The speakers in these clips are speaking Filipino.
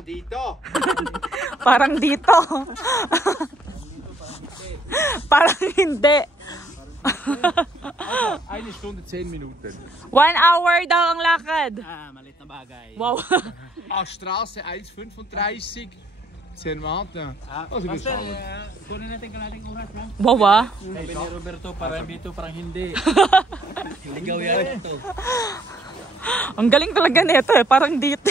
Parang dito. Parang dito. Parang hindi. Eine Stunde 10 Minuten. 1 hour daw ang lakad. Malit na bagay. Wow. Straße 1,35. 10 Minuten. Basta, kunin natin kalating oras lang. Wow ah. Sabi ni Roberto, parang dito, parang hindi. Ligaw yan ito. Ang galing talaga nito eh. Parang dito.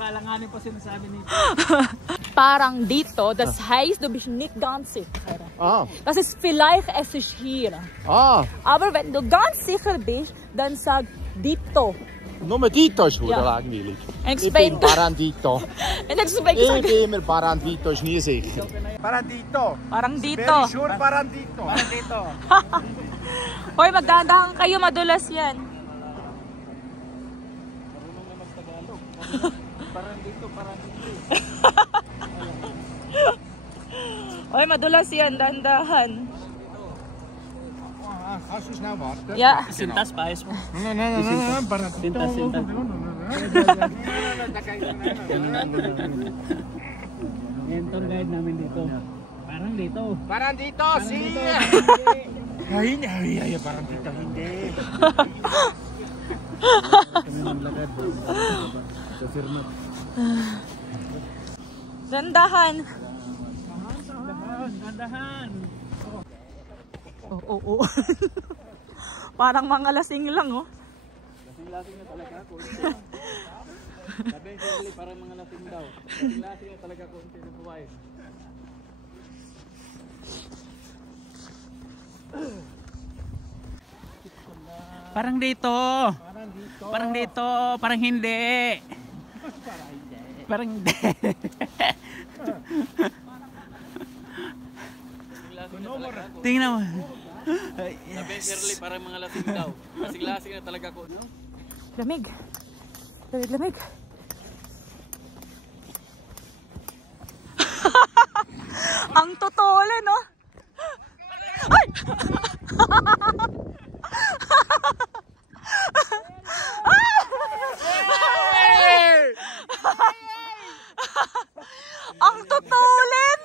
Kalanganin pa sinasabi nito. Parang dito, das heißt, du bist nicht ganz sicher. Das ist vielleicht es ist hier. Aber wenn du ganz sicher bist, dann sag dito. Nur dito ist Ja. langweilig. En Ich bin Spain. Parandito. En ik spreek Ich bin immer Parandito, ist nie sicher. Parandito. parang dito. Very sure Parandito. Dito. Hoy, magdahandahan kayo, madulas yan. Parang dito, parang hindi. Hoy, madulas yan, dahan-dahan. Kannst du schnell warten? Ja. Sintas, paes mo. Nein, Parandito. Sintas, sintas. Yan tour guide namin dito. Parang dito. Parandito, si. Ay, Parandito, hindi. Kami naglakad. Sa firmat. Dandahan. Gandahan. Oo. Parang mga lasing lang, oh. Lasing-lasing na talaga ako. Sabi ni Shirley, parang mga lasing daw. Lasing-lasing na talaga ako sa buhay. Parang dito. Parang dito. Parang hindi. Parang hindi. Tingnan mo. Sabi ni Shirley, parang mga lasing daw. Lasing-lasing na talaga ako. Lamig. Lamig. Ang totoo, no? Ay! Ang tutulin!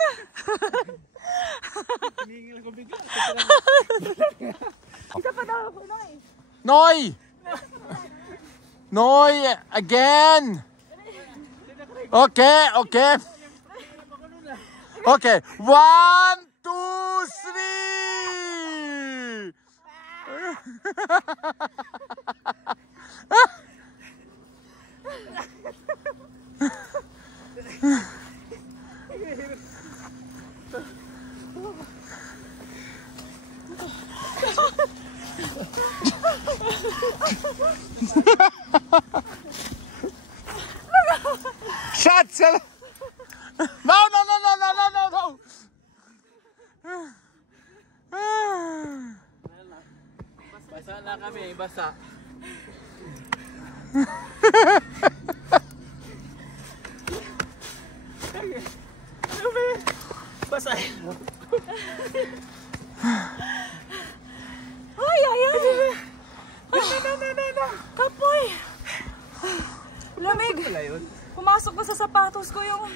Isa pa daw ako, Noy. Noy! Noy, again! Okay. Okay, 1, 2, 3. Schatz! No! Basa na kami, basa. Basa. Ay! No. Kapoy! Lamig! Pumasok ko sa sapatos ko yung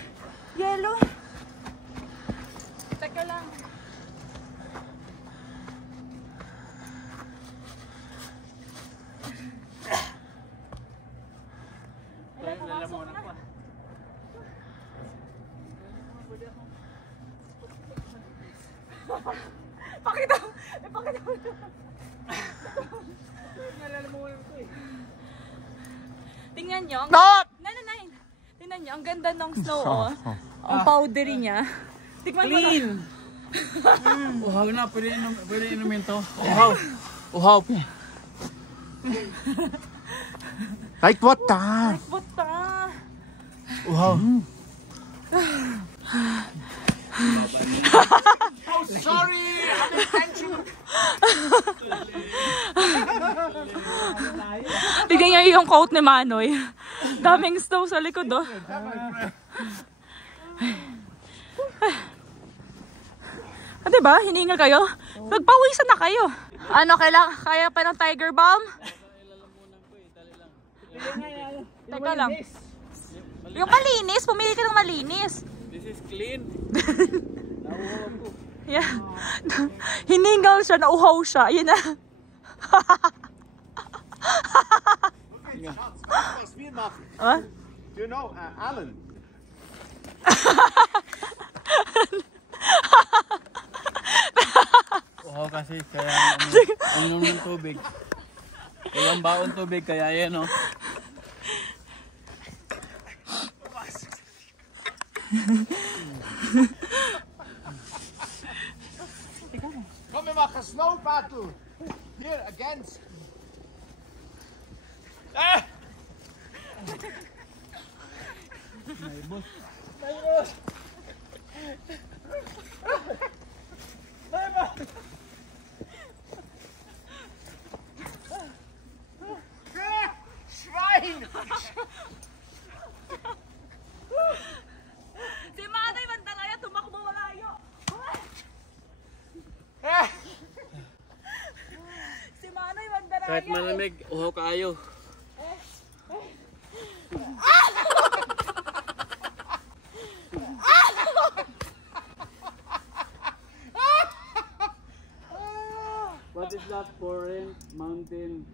yelo. Teka lang. Lalamunan ko. Pakita mo. Lalamunan ko eh. Tingnan nyo. Stop! Nine. Tingnan nyo, ang ganda ng snow, oh. Ang powdery niya. Tikman mo na. Uhaw na, pwede inumin to. Uhaw. Like what the? Puta. Uhaw. Oh, sorry! Tignan nyo yung coat ni Manoy. Daming snow sa likod, oh. Ah, diba? Hiningal kayo? Nagpawisan na kayo. Ano, kaya pa ng Tiger Balm? Lalamunan ko eh, dali lang. Teka lang. Yung malinis, pumili ka ng malinis. This is clean. Nauhaw ko. Yeah. Hiningal siya, nauhaw siya. Ayun na. Huh? Do you know Alan? Uhaw kasi kaya uminom ng tubig. Kaya ang baon tubig kaya yan oh. Kom, we maken snow battle. Here against. Schwein! Si Manay Mandaraya tumakbo malayo. Si Manay Mandaraya. Kahit malamig, uhaw kaayo. What is that foreign mountain?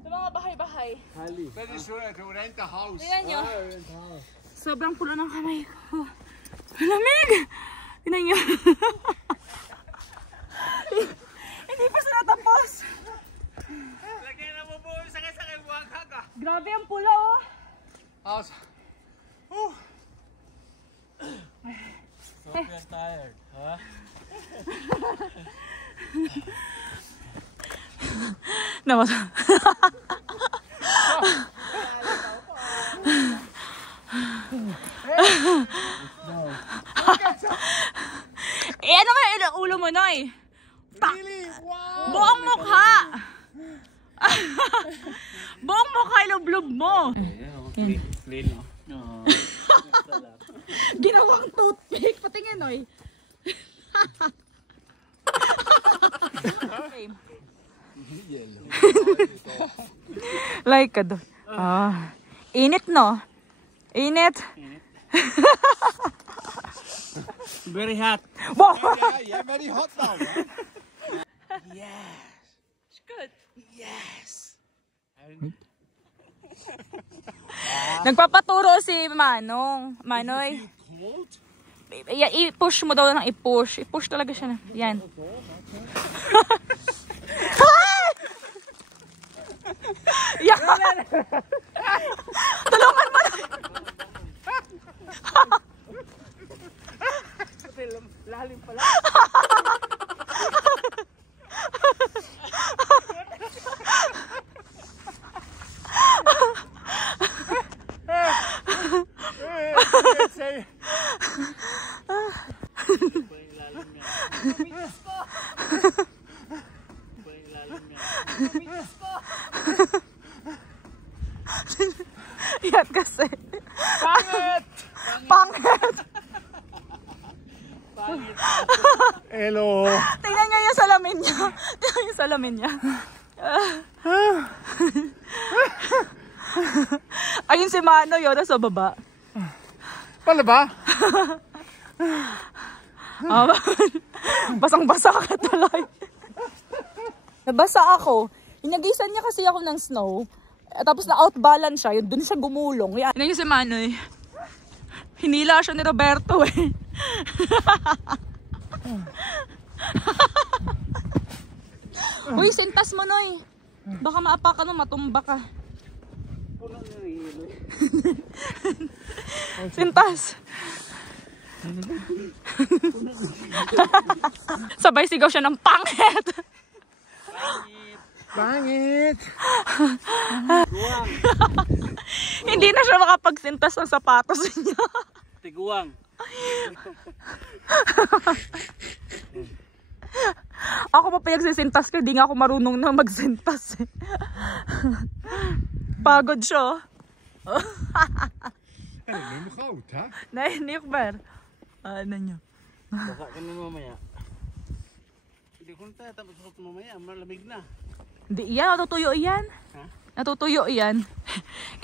Sa mga bahay-bahay. Hali. Dat is to rent a house. Tingnan nyo. Sobrang pula ng kamay ko. Malamig! Tingnan nyo. Hindi pa sila tapos. Lagyan na mo po sakay-sakay buwang kaka. Grabe ang pula oh. House. So you're tired, huh? Naman. Ano ba yung ulo mo, Noy? Really? Wow! Buong mukha! Buong mukha ilublob mo! Clean, no? Ginawang toothpick. Patingin, Noy. Like ka doon. Init, no? Init. Very hot. Wow! Yeah, very hot now. Yes. It's good. Yes. Nagpapaturo si Manong. Manoy. Cold? I-push mo daw ng i-push. I-push talaga siya na. Yan. Yan. Tulungan mo. Lalim pala. Yan kasi. Pangit! Pangit. Hello. Tingnan niyo yung salamin niya. Tingnan yung salamin niya. Ayun si Mano yun, sa baba. Pala ba? Basang-basa ka tuloy. Nabasa ako. Inagisan niya kasi ako ng snow. Tapos na-outbalance siya. Yun, dun siya gumulong. Yan. Yun yung si Manoy. Hinila siya ni Roberto eh. Uy, sintas mo, Noy. Baka maapakan mo, matumba ka. Sintas. Sabay sigaw siya ng pangit. Pangit! Hindi na siya makapagsintas ng sapatos niya. Tiguang. Ako pa pinagsisintas ka, di nga ako marunong na magsintas eh. Pagod siya. En ik neem goud, hè? Nee, niet meer. Ano nyo? Baka ka na mamaya. Hindi ko na tayo, tapos mamaya, malamig na. Hindi yan, natutuyo yan. Natutuyo yan.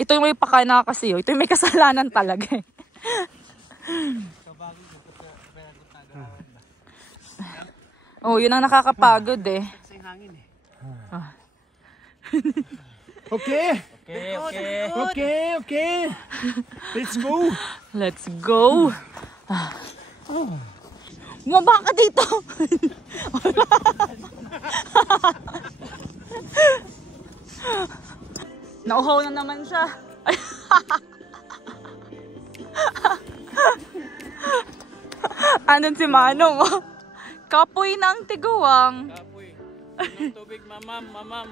Ito yung may pakana kasi. Ito yung may kasalanan talaga eh. Oh, yun ang nakakapagod eh. Okay. Let's go. Let's go. Bumaba ka dito. Nauhaw na naman siya. Andun si Manong. Oh. Kapoy ng tiguang. Kapoy. Tubig, mamam.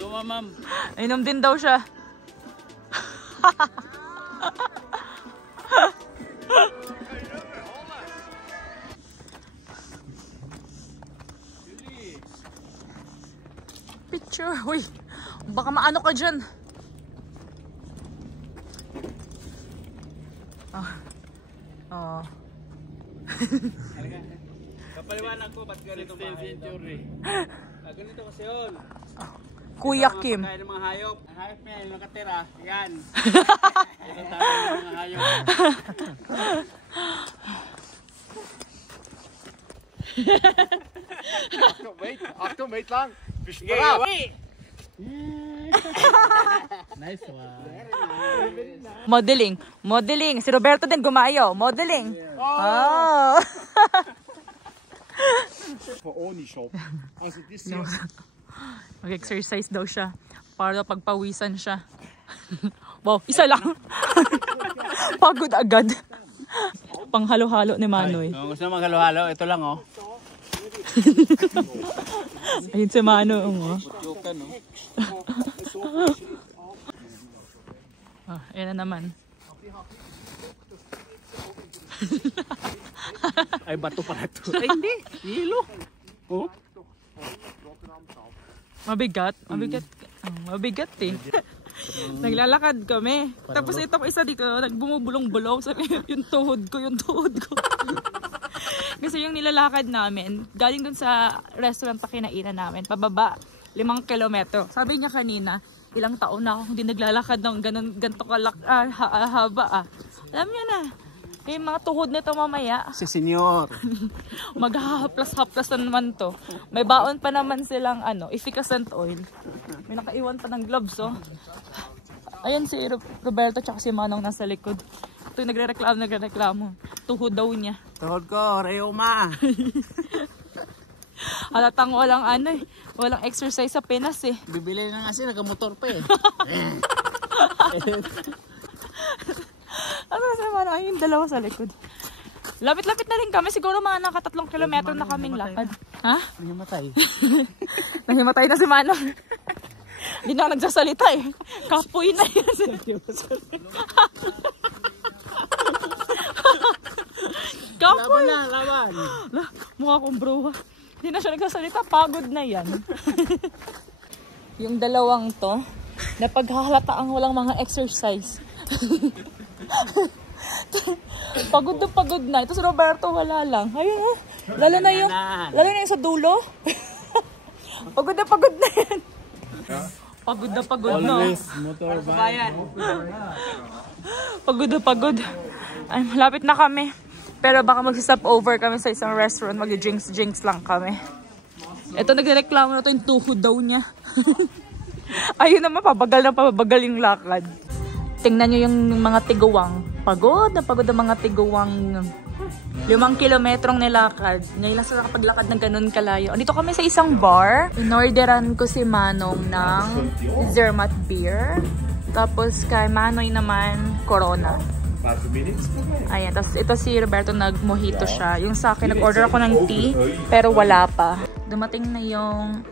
Dumamam. Inom din daw siya. Picture. Uy, baka maano ka dyan. Oh. Kapaliwanag ko, ba't ganito ba? 16th century. Ganito kasi yun. Kuya Kim. Pagkain ng mga hayop. Ang hayop niya, yung nakatira. Yan. Ito tayo ng mga hayop. Achtung, wait lang. Sige, wait. Nice one. Modeling. Si Roberto din gumayo. Modeling. Oh. For Oni shop. Also this here. Mag-exercise daw siya. Para pagpawisan siya. Wow, isa lang. Pagod agad. Panghalo-halo ni Manoy. Kung gusto maghalo-halo, ito lang oh. Ayun si Manoy. Oh. Putyukan oh. Ayan na naman. Ay, bato pala ito. Ay, hindi. Hilo. Oh. Mabigat eh. Naglalakad kami. Tapos ito isa dito, nagbumubulong-bulong. Sabi, yung tuhod ko. Kasi yung nilalakad namin, galing dun sa restaurant pa kinainan namin, pababa, 5 kilometro. Sabi niya kanina, ilang taon na ako hindi naglalakad ng ganito haba. Alam niya na, yung mga tuhod nito mamaya. Si Senyor. Maghahaplas-haplas na naman to. May baon pa naman silang efficacent oil. May nakaiwan pa ng gloves oh. Ayan si Roberto tsaka si Manong nasa likod. Ito yung nagre-reklamo. Tuhod daw niya. Tuhod ko, Reuma. Halatang walang walang exercise sa Pinas eh. Bibili na kasi, nagamotor pa eh. Ano sa Manong? Ay, yung dalawa sa likod. Lapit-lapit na rin kami. Siguro mga naka 3 kilometro na kaming lakad. Ha? Nahimatay. Nahimatay na si Manong. Hindi na nagsasalita eh. Kapoy na yan. Kapoy. Laban. Mukha kong bruha. Hindi na siya nagsasalita. Pagod na yan. Yung dalawang to, napaghahalataan walang mga exercise. Pagod na. Ito si Roberto wala lang. Ayun oh. Lalo na yung sa dulo. Pagod na yan. Pagod na. Always motor bayan. Pagod. Ay, malapit na kami. Pero baka mag-stop over kami sa isang restaurant. Mag-jinx lang kami. Ito nagreklamo na ito yung tuhod daw niya. Ayun naman, pabagal yung lakad. Tingnan nyo yung mga tiguwang. Pagod ang mga tiguwang 5 kilometrong nilakad. Ngayon lang sa nakapaglakad ng ganun kalayo. Andito kami sa isang bar. Inorderan ko si Manong ng Zermatt beer. Tapos kay Manoy naman, Corona. Ayan, tapos ito si Roberto nag-mojito siya. Yung sa akin, nag-order ako ng tea, pero wala pa. Dumating na yung,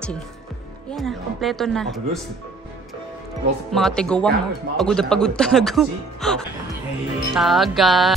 tea. Yan na, kompleto na. Mga tiguwang, pagod talaga. Taga.